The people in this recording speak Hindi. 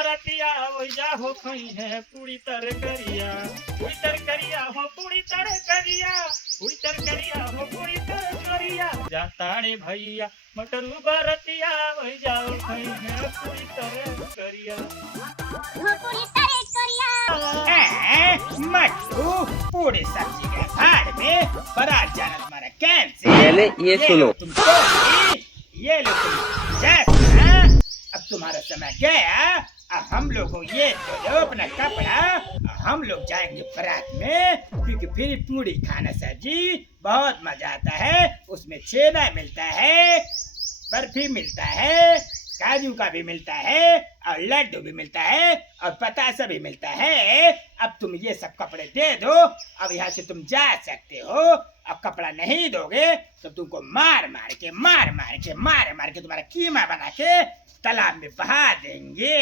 बारातिया वैजा हो खई है पूरी तर करिया हो पूरी तर करिया हो पूरी तर करिया जाता रे भैया मटरू बारातिया वैजा हो खई है पूरी तर करिया मटरू पूरी सब्जी के भाड़ में बारात जाना तुम्हारा कैंसिल। ये सुनो ये लो तुम जैसा अब तुम्हारा समय गया। अब हम लोग को ये तो लो अपना कपड़ा, हम लोग जाएंगे बारात में, क्योंकि फिर पूरी खाना सब्जी बहुत मजा आता है। उसमें छेना मिलता है, बर्फी मिलता है, काजू का भी मिलता है और लड्डू भी मिलता है और पतासा भी मिलता है। अब तुम ये सब कपड़े दे दो, अब यहाँ से तुम जा सकते हो। अब कपड़ा नहीं दोगे तो तुमको मार मार के तुम्हारा कीमा बना के तालाब में बहा देंगे।